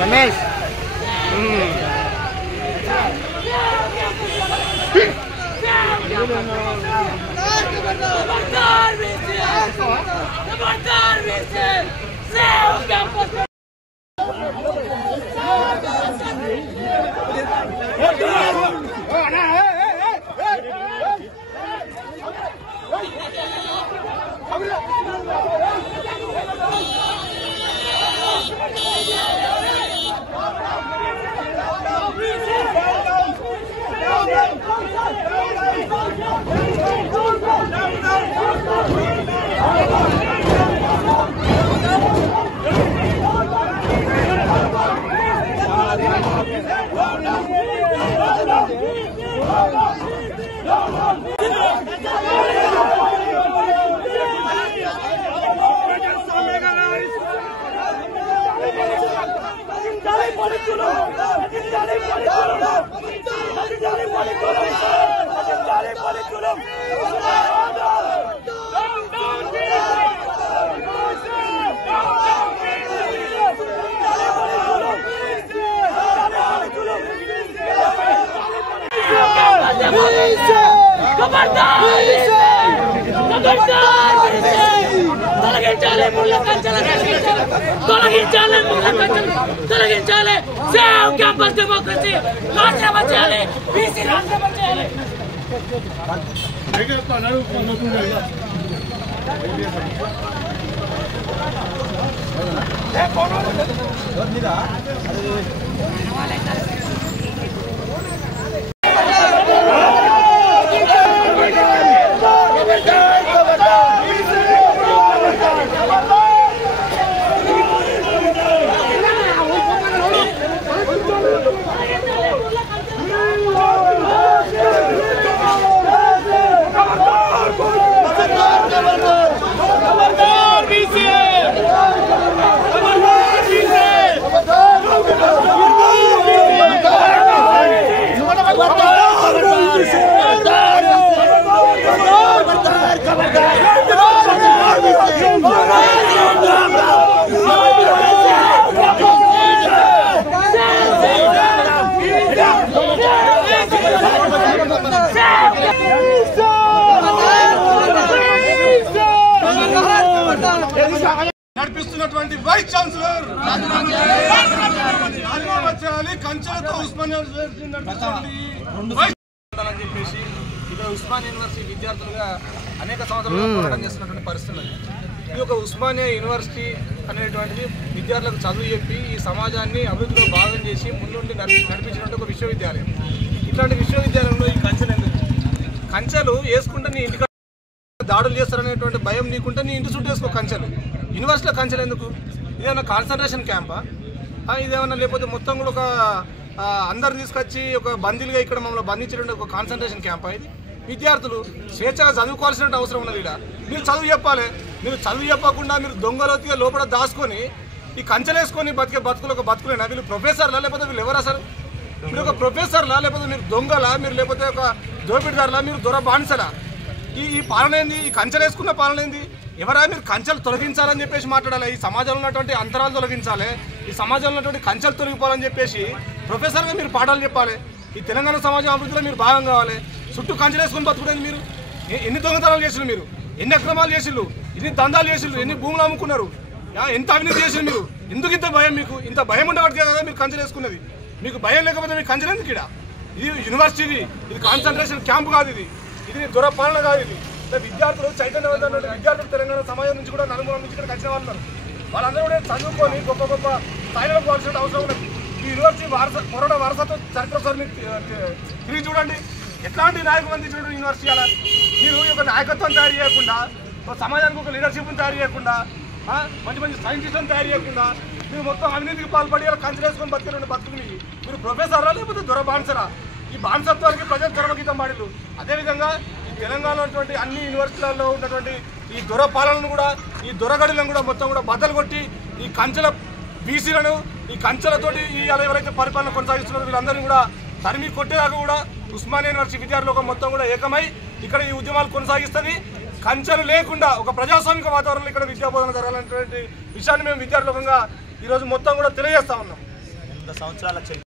Ramesh save campus democracy రాష్ట్రం చేయాలి BC రాష్ట్రం చేయాలి నడిపిస్తున్నటువంటి వైస్ ఛాన్సలర్ రాజీనామా చేయాలి. కంచెలతో ఉస్మానియా చెప్పేసి ఇక్కడ ఉస్మానియా యూనివర్సిటీ విద్యార్థులుగా అనేక సంవత్సరాలుగా పోరాటం చేస్తున్నటువంటి పరిస్థితులు. ఇది ఒక ఉస్మానియా యూనివర్సిటీ అనేటువంటిది విద్యార్థులకు చదువు చెప్పి ఈ సమాజాన్ని అభివృద్ధిలో భాగం చేసి ముందుండి నడిపించినటువంటి ఒక విశ్వవిద్యాలయం. ఇట్లాంటి విశ్వవిద్యాలయంలో ఈ కంచెలు ఎందుకు? కంచెలు వేసుకుంటే నీ ఇంటికి దాడులు చేస్తారనేటువంటి భయం నీకుంటే నీ ఇంటి చుట్టూ వేసుకో కంచెలు. యూనివర్సిటీలో కంచెలు ఎందుకు? ఇదేమన్నా కాన్సన్ట్రేషన్ క్యాంపా? ఇదేమన్నా లేకపోతే మొత్తం కూడా ఒక అందరు తీసుకొచ్చి ఒక బందీలుగా ఇక్కడ మమ్మల్ని బంధించేటువంటి ఒక కాన్సన్ట్రేషన్ క్యాంప్ ఇది. విద్యార్థులు స్వేచ్ఛగా చదువుకోవాల్సిన అవసరం ఉన్నది. ఇక్కడ మీరు చదువు చెప్పాలి. మీరు చదువు చెప్పకుండా మీరు దొంగలోతిగా లోపల దాచుకొని ఈ కంచెలేసుకొని బతుకులు ఒక బతుకులేనా? వీళ్ళు ప్రొఫెసర్లా లేకపోతే వీళ్ళు ఎవరు అసలు? మీరు ఒక ప్రొఫెసర్లా లేకపోతే మీరు దొంగలా? మీరు లేకపోతే ఒక దోపిడిదారులా? మీరు దొర బానిసలా? ఈ పాలన ఏంది? ఈ కంచెలు వేసుకున్న పాలన ఏంది? ఎవరైనా మీరు కంచెలు తొలగించాలని చెప్పేసి మాట్లాడాలి. ఈ సమాజంలో ఉన్నటువంటి అంతరాలు తొలగించాలి. ఈ సమాజంలో ఉన్నటువంటి కంచెలు తొలగిపోవాలని చెప్పేసి ప్రొఫెసర్గా మీరు పాఠాలు చెప్పాలి. ఈ తెలంగాణ సమాజం అభివృద్ధిలో మీరు భాగం కావాలి. చుట్టూ కంచెలు వేసుకొని బతుకునేది మీరు. ఎన్ని దొంగతనాలు చేసిండ్రు మీరు? ఎన్ని అక్రమాలు చేసిండ్రు? ఎన్ని దందాలు చేసిండ్రు? ఎన్ని భూములు అమ్ముకున్నారు? ఎంత అవినీతి చేసిండ్రు మీరు? ఎందుకు ఇంత భయం మీకు? ఇంత భయం ఉండబట్టే కదా మీరు కంచెలు వేసుకున్నది. మీకు భయం లేకపోతే మీకు కంచెలు ఎందుకు? ఇది యూనివర్సిటీ, ఇది కాన్సన్ట్రేషన్ క్యాంప్ కాదు. ఇది దురపాలన కాదు. ఇది విద్యార్థులు చైతన్యవంతమైన విద్యార్థులు తెలంగాణ సమాజం నుంచి కూడా నలుమూల నుంచి ఇక్కడికి వచ్చిన వాళ్ళు ఉన్నారు. వాళ్ళందరూ కూడా చదువుకొని గొప్ప గొప్ప స్థాయిలో పోవాల్సిన అవసరం ఉన్నది. ఈ యూనివర్సిటీ కొరోనా వారసత్వ చరిత్ర సార్ మీరు తిరిగి చూడండి. ఎట్లాంటి నాయకులు అందించిన యూనివర్సిటీ అలా మీరు ఒక నాయకత్వం తయారు చేయకుండా, సమాజానికి ఒక లీడర్షిప్ని తయారు చేయకుండా, మంచి మంచి సైంటిస్టులను తయారు చేయకుండా మీరు మొత్తం అవినీతికి పాల్పడి కంచెలేసుకొని బతికే బతుకుని మీరు ప్రొఫెసరా లేకపోతే దొరబాన్సరా? ఈ బాన్సత్వానికి ప్రజలు చరమగీతం పాడిలు. అదేవిధంగా ఈ తెలంగాణలో ఉన్నటువంటి అన్ని యూనివర్సిటీలలో ఉన్నటువంటి ఈ దొర పాలనను కూడా, ఈ దొరగడులను కూడా మొత్తం కూడా బద్దలు కొట్టి ఈ కంచెల బీసీలను ఈ కంచెలతోటి ఈ ఎవరైతే పరిపాలన కొనసాగిస్తున్నారో వీళ్ళందరినీ కూడా తరిమి కొట్టేదాకా కూడా ఉస్మానియా యూనివర్సిటీ విద్యార్థులు మొత్తం కూడా ఏకమై ఇక్కడ ఈ ఉద్యమాలు కొనసాగిస్తుంది. కంచెలు లేకుండా ఒక ప్రజాస్వామిక వాతావరణంలో ఇక్కడ విద్యాబోధన జరగాలనేటువంటి విషయాన్ని మేము విద్యార్థులంగా ఈరోజు మొత్తం కూడా తెలియజేస్తా ఉన్నాం. 100 సంవత్సరాల